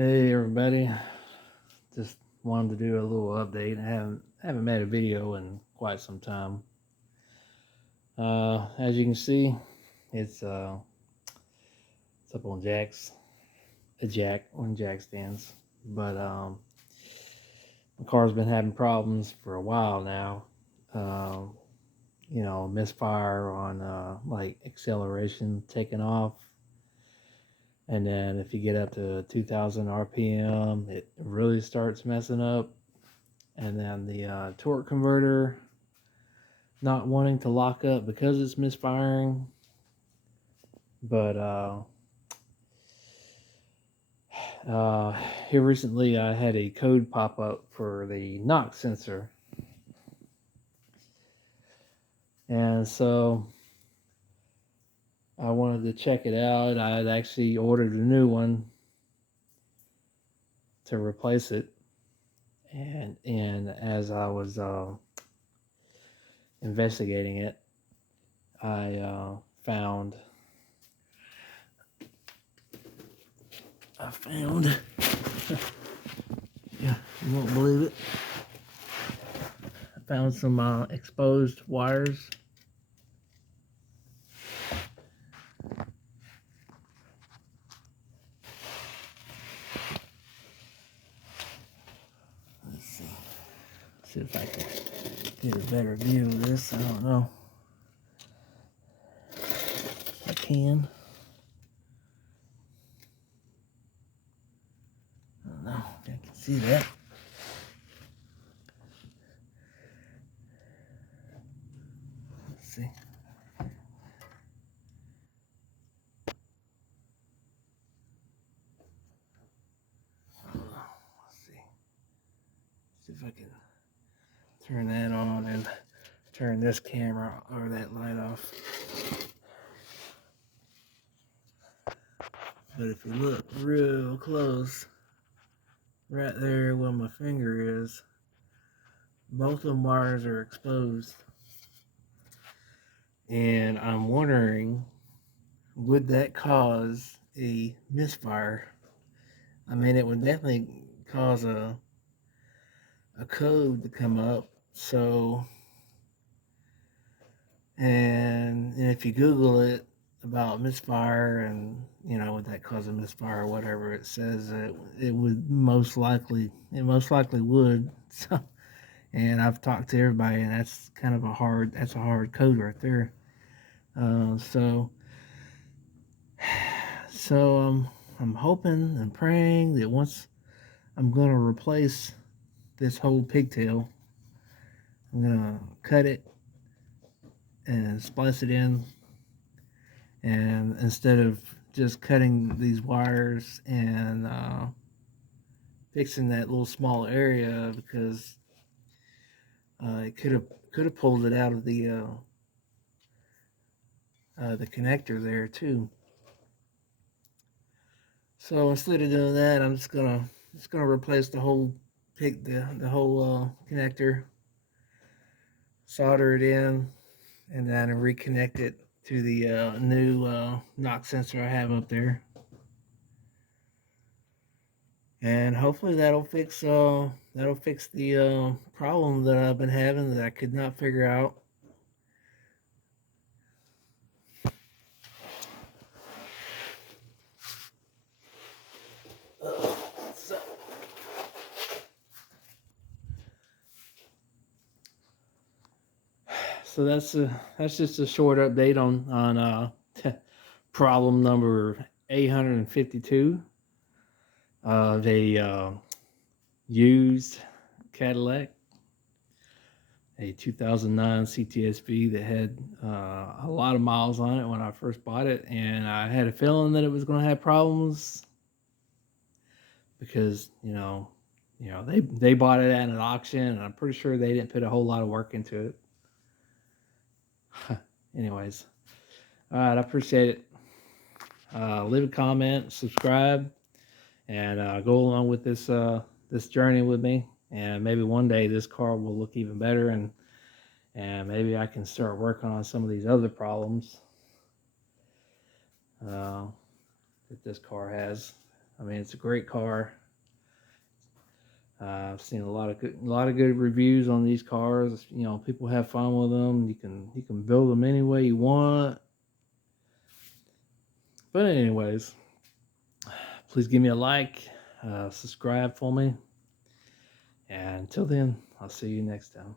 Hey everybody, just wanted to do a little update. I haven't made a video in quite some time. As you can see, it's it's up on jack on jack stands. But my car's been having problems for a while now. Um, misfire on like acceleration taking off. And then if you get up to 2000 RPM, it really starts messing up. And then the torque converter not wanting to lock up because it's misfiring. But uh, here recently I had a code pop up for the knock sensor. And so I wanted to check it out. I had actually ordered a new one to replace it. And as I was investigating it, I found yeah, you won't believe it. I found some exposed wires. Let's see if I can get a better view of this. I don't know. I can. I don't know. I can see that. Let's see. Let's see. See if I can turn that on and turn this camera or that light off. But if you look real close, right there where my finger is, both of them wires are exposed. And I'm wondering, would that cause a misfire? I mean, it would definitely cause a code to come up. So, and if you Google it about misfire and would that cause a misfire or whatever, it says it most likely would. So, and I've talked to everybody, and that's kind of a hard code right there. So I'm hoping and praying that once I'm going to replace this whole pigtail, I'm going to cut it and splice it in. And instead of just cutting these wires and fixing that little small area, because it could have pulled it out of the connector there too. So instead of doing that, I'm just gonna replace the whole the whole connector, solder it in, and then reconnect it to the new knock sensor I have up there. And hopefully that'll fix the problem that I've been having that I could not figure out. So that's just a short update on problem number 852 of a used Cadillac, a 2009 CTSV that had a lot of miles on it when I first bought it, and I had a feeling that it was going to have problems because they bought it at an auction, and I'm pretty sure they didn't put a whole lot of work into it. Anyways, all right, I appreciate it. Leave a comment, subscribe, and go along with this journey with me. And maybe one day this car will look even better, and maybe I can start working on some of these other problems that this car has. I mean, it's a great car. I've seen a lot of good reviews on these cars. You know, people have fun with them. You can build them any way you want. But anyways, please give me a like, subscribe for me, and until then, I'll see you next time.